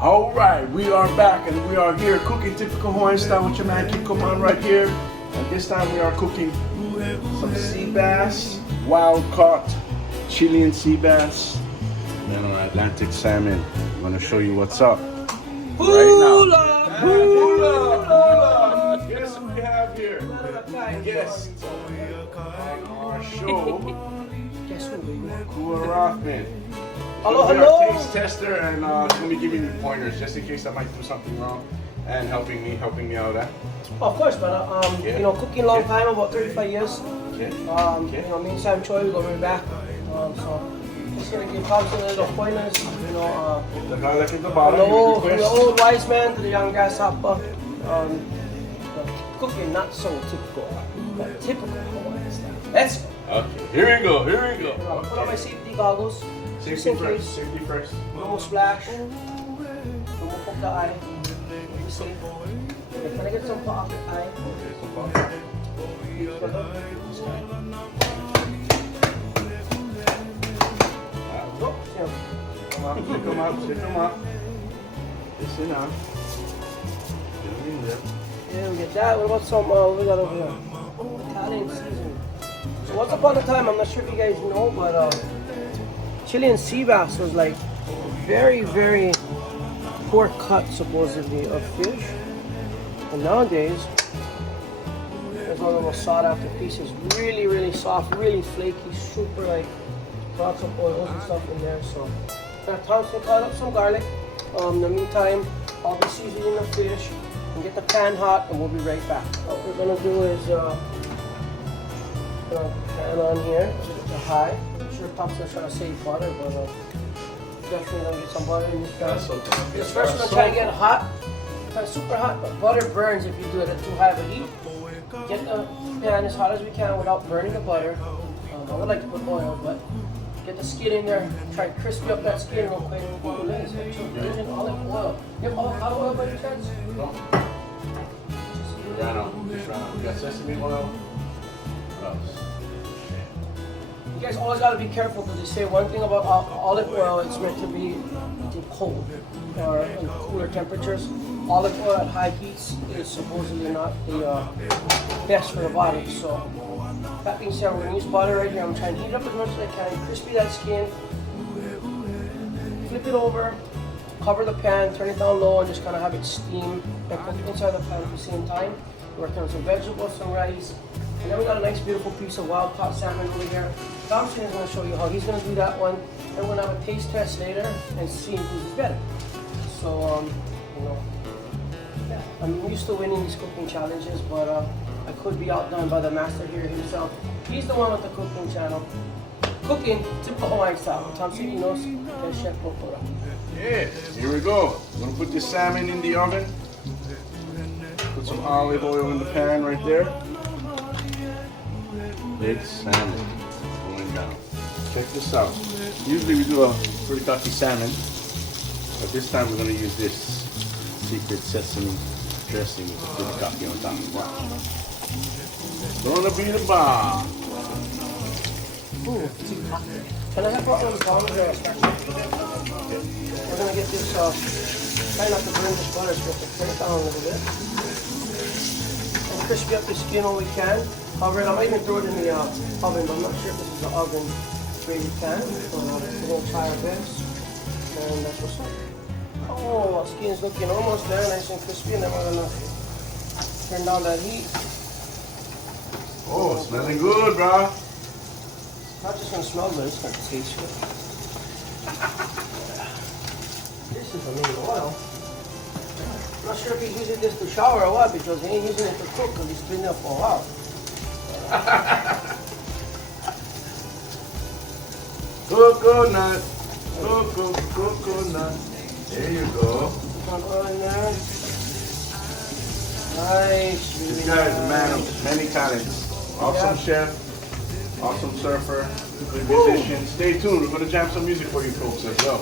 All right, we are back and we are here cooking typical Hawaiian style with your man Kiko Man right here. And this time we are cooking some sea bass, wild caught Chilean sea bass, and then our Atlantic salmon. I'm gonna show you what's up right now. Hula! Guess who we have here? Guest on our show. Guess who? Makua Rothman. Hello, She'll be hello. our taste tester, and she's gonna be giving me pointers just in case I might do something wrong, and helping me out. Of course, but Yeah. you know, cooking long time, about 35 years. Okay. You know, me and Sam Choi, we go way back. So just gonna give Thompson a little pointers. You know, The garlic at the bottom. from the old wise man to the young grasshopper. Cooking not so typical, but typical Hawaiian style. Let's go. Okay. Here we go. Put on my safety goggles. Just in case. Safety first. No splash. No poke the eye. Be safe. Okay, can I get some poke eye? Shake them up. Listen up. Get them in there. Yeah, we get that. What about some, we got over here? Italian seasoning. So once upon a time, I'm not sure if you guys know, but Chilean sea bass was like very, very poor cut, supposedly, of fish. And nowadays, there's one of the most sought after pieces. Really, really soft, really flaky, super like, lots of oils and stuff in there. So, Thompson cut up some garlic. In the meantime, I'll be seasoning the fish and get the pan hot, and we'll be right back. What we're gonna do is pan on here, it's a high. I'm sure Thompson's trying to save butter, but definitely gonna get some butter in this pan. This first one, try to get it hot. Not super hot, but butter burns if you do it at too high of a heat. Get the pan as hot as we can without burning the butter. I would like to put oil, but get the skin in there. Try to crispy up that skin real quick. Oh, nice. Virgin olive oil. You have avocado oil by your chance? No. Just we got sesame oil. What else? You guys always got to be careful because they say one thing about olive oil, it's meant to be cold or in cooler temperatures. Olive oil at high heats is supposedly not the best for the body. So that being said, we're going to use butter right here. I'm trying to heat it up as much as I can, crispy that skin, flip it over, cover the pan, turn it down low, and just kind of have it steam and cook inside the pan at the same time. Working on some vegetables, some rice, and then we got a nice beautiful piece of wild caught salmon over here. Thompson is going to show you how he's going to do that one, and we're going to have a taste test later and see who's better. So, you know, yeah, I'm used to winning these cooking challenges, but I could be outdone by the master here himself. He's the one with the cooking channel. Cooking typical Hawaiian style. Thompson, he knows, and Chef Makua. Yeah, here we go. I'm gonna put the salmon in the oven. Put some olive oil in the pan right there. Big salmon going down. Check this out. Usually we do a furikake salmon, but this time we're gonna use this secret sesame dressing with the furikake on top. Wow. Gonna be the bomb. Ooh, can I have one pound of We're gonna get this, try not to burn this butter, so we have to turn it down a little bit. And crispy up the skin when we can. Cover it, I might even throw it in the oven, but I'm not sure if this is the oven where you can. So we're gonna try our best. And that's what's up. Oh, our skin's looking almost there, nice and crispy, and then we're gonna turn down that heat. Oh, smelling good, bro. Not just gonna smell good, it's gonna taste good. This is amazing oil. I'm not sure if he's using this to shower or what, because he ain't using it to cook because he's been there for a while. Coconut. Coconut. There you go. Put oil in there. Nice. This guy is a man of many talents. Awesome chef, awesome surfer, good musician. Stay tuned. We're going to jam some music for you folks as well.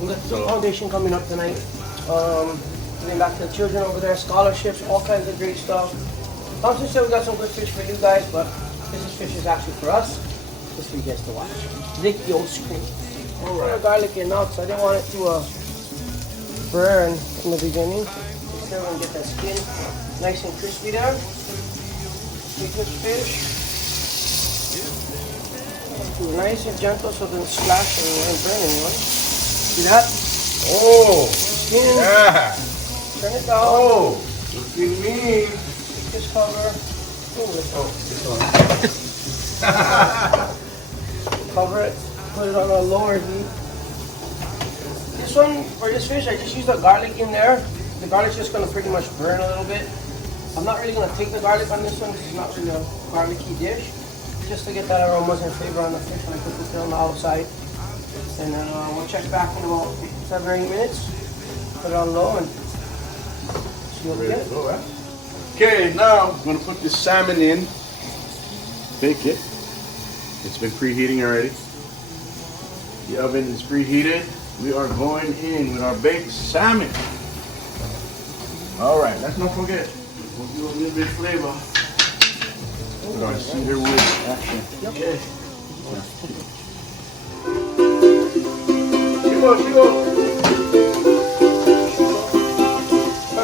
We got the foundation coming up tonight. Giving back to the children over there, scholarships, all kinds of great stuff. Thompson said we got some good fish for you guys, but this fish is actually for us. This for you guys to watch. Lick your screen. All right. Garlic and nuts. I didn't want it to burn in the beginning. Make sure we get that skin nice and crispy there. Take this fish. Nice and gentle so it doesn't splash and burn anyone. See that? Oh, Skin. yeah. Turn it down. Oh, look at me. Take this cover. Oh, This one. cover it. Put it on a lower heat. This one, for this fish, I just used the garlic in there. The garlic's just going to pretty much burn a little bit. I'm not really going to take the garlic on this one. This is not really a garlicky dish. Just to get that aroma and flavor on the fish when I put this on the outside. And then we'll check back in about 7 or 8 minutes. Put it on low and see what we get. Okay, now I'm going to put this salmon in. Bake it. It's been preheating already. The oven is preheated. We are going in with our baked salmon. All right, let's not forget. We'll do a little bit of flavor. With our cedarwood action. Okay. Keep on, keep on.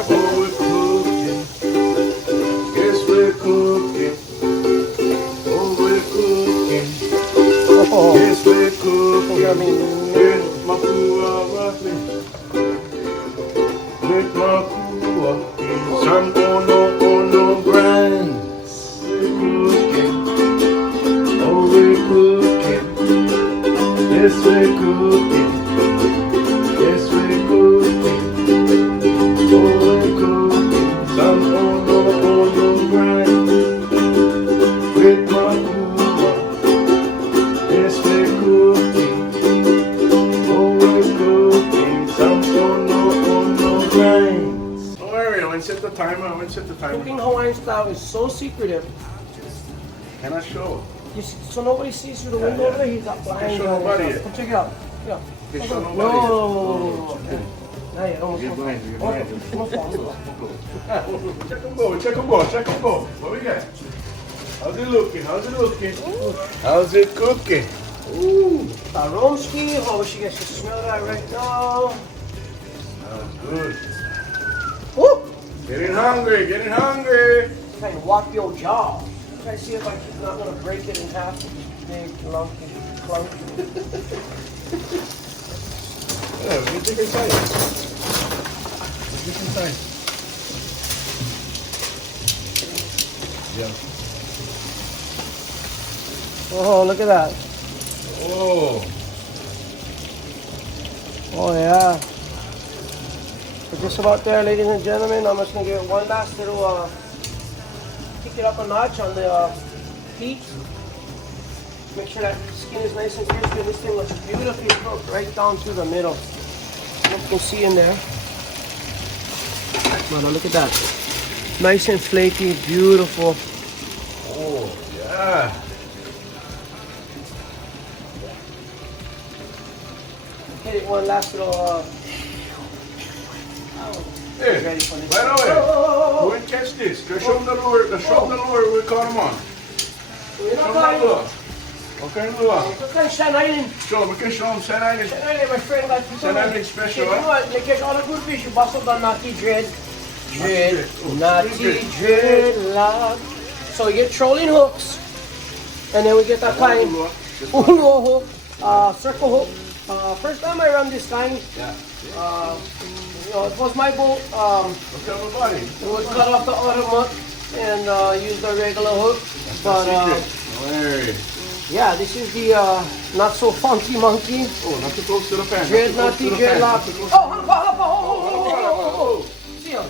Oh, we're cooking. Yes, we're cooking. Oh, we're cooking. Oh, Yes, we're cooking. I mean, With Makua Rothman. With Makua. Some no brands. We're cooking. Oh, we're cooking. Yes, we're cooking. Yes, we're cooking. Oh, we're cooking. Some no brands. With Makua. Yes, we're cooking. Oh, we're cooking. Some no grains. Don't worry, I went set the timer. cooking Hawaiian style is so secretive. Can I show? So nobody sees through the window over there. He's got blinds show on. nobody yet. Come check it out. Yeah. Can show No. nobody yet. Not yet. Almost. Get blind, get Almost. blind. Almost. Check them go. What we got? How's it looking? How's it cooking? Ooh. Taromski. Oh, we should get to smell that right now. Sounds good. Woo! Getting hungry. Trying to whop your jaw. Try to see if I'm not going to break it in half. Big, lumpy, clunky. Yeah, we different size. Yeah. Oh, look at that. Oh. Oh, yeah. We're just about there, ladies and gentlemen. I'm just going to give it one last little, kick it up a notch on the heat. Make sure that skin is nice and crispy. This thing looks beautifully cooked right down through the middle. You can see in there. Man, look at that. Nice and flaky, beautiful. Oh, yeah. Hit it one last little, Hey, ready for this. right away. Go and catch this. Go show them the lure. We caught them on. Show them the lure. Okay, lure. Look at Shan Island. We can show them Shan Island. Shan Island, my friend, got Shan Island special, You know what? They catch all the good fish. You bustle the natty dread. Oh, Natty dread lock. So we get trolling hooks. And then we get that kind. Uno hook. Circle hook. First time I run this kind. Yeah. You know, it was my boat. Look at the body. It was cut off the automat and used a regular hook. But yeah, this is the not so funky monkey. Oh, not too close to the pan. Dread natty dread lock. Oh, see him.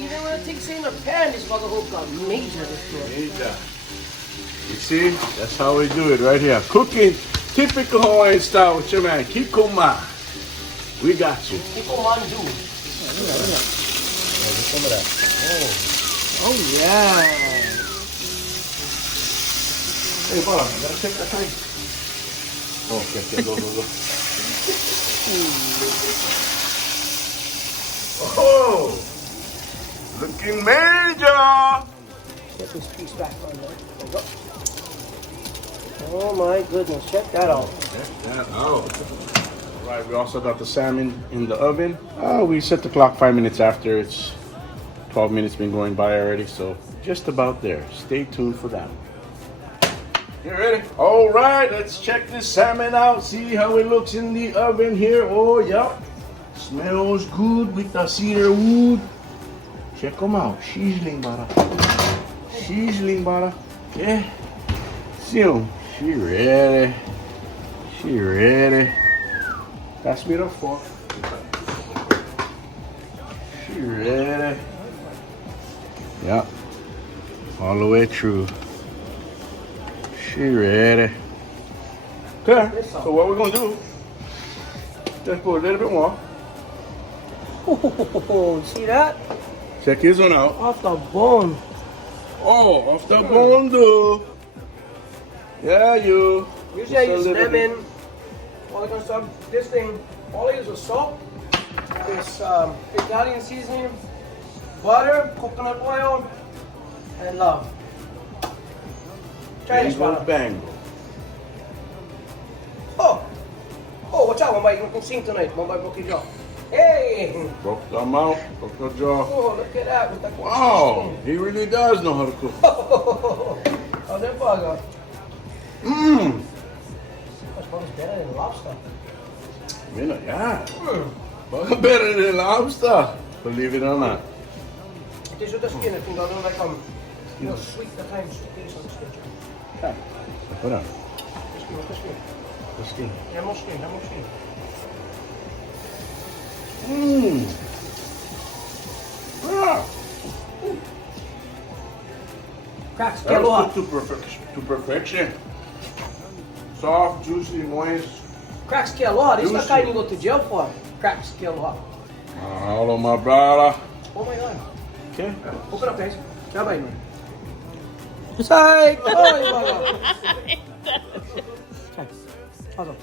Even when it takes in a pan, this bugger hook got major this time. Major. You see, that's how we do it right here. Cooking typical Hawaiian style with your man Kikoma. We got you. People mandu. Some of that. Oh yeah. Hey, hold on. I gotta take that time. Oh, okay, go. Oh, looking major. Get this piece back on there. There we go. Oh my goodness, check that out. Check that out. Right, we also got the salmon in the oven. We set the clock 5 minutes after. It's 12 minutes been going by already, so just about there. Stay tuned for that. You ready? All right, let's check this salmon out. See how it looks in the oven here. Oh, yep. Smells good with the cedar wood. Check them out. Sizzling butter. Sizzling butter. Yeah. See them. She ready. She ready. Pass me the fork. She ready. Yep. All the way through. She ready. Okay. So what we're gonna do? Just put a little bit more. Oh, see that? Check his one out. Off the bone. Oh, off the bone, dude. Yeah, you. Usually I use lemon, all that kind of stuff. This thing, all I use is salt, this Italian seasoning, butter, coconut oil, and love. Chinese butter. Bang. Oh, watch out, Mumbai, you can sing tonight. Mumbai broke your jaw. Hey! Broke the mouth, broke the jaw. Oh, look at that. With that Wow, he really does know how to cook. How's that burger? Mmm. That's probably better than lobster. Yeah. Better than lobster. Believe it or not. It is with the skin. I think I don't like sweet the time. Sweet on the skin. Okay. Put on. The skin. The skin. Yeah, more skin. Mmm. Ah. Cracks, That was cooked to perfection. Soft, juicy, moist. Cracks que a lot. This is the Juicy. kind you go to jail for. Cracks que a lot. Hello, my brother. Oh my god. Okay. Open up, guys. Bye-bye, man. Side. Oh my god. Okay. Awesome.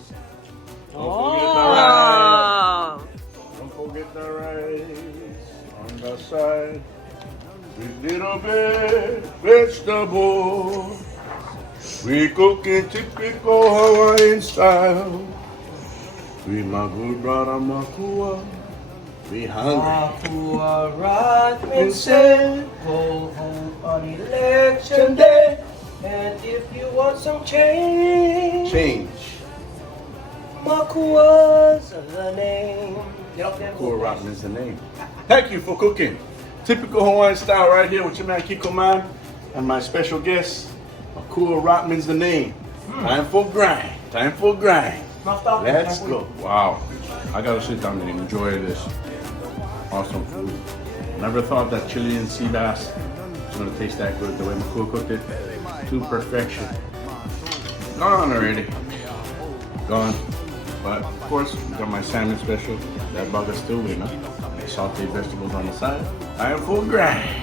Don't forget the rice on the side. With little bit vegetable. We cook in typical Hawaiian style. We my good brother Makua. We hungry. Makua Rothman said, go home on election day. And if you want some change, Makua's the name. Makua Rothman's the name. Thank you for cooking. Typical Hawaiian style right here with your man Kiko Man and my special guest. Makua Rothman's the name. Time for grind. Time for grind. Let's go. Wow. I gotta sit down and enjoy this awesome food. Never thought that Chilean sea bass was gonna taste that good the way Makua cooked it. To perfection. Gone already. Gone. But of course, we got my salmon special. That bugger's still waiting. Sauteed vegetables on the side. I am full grind.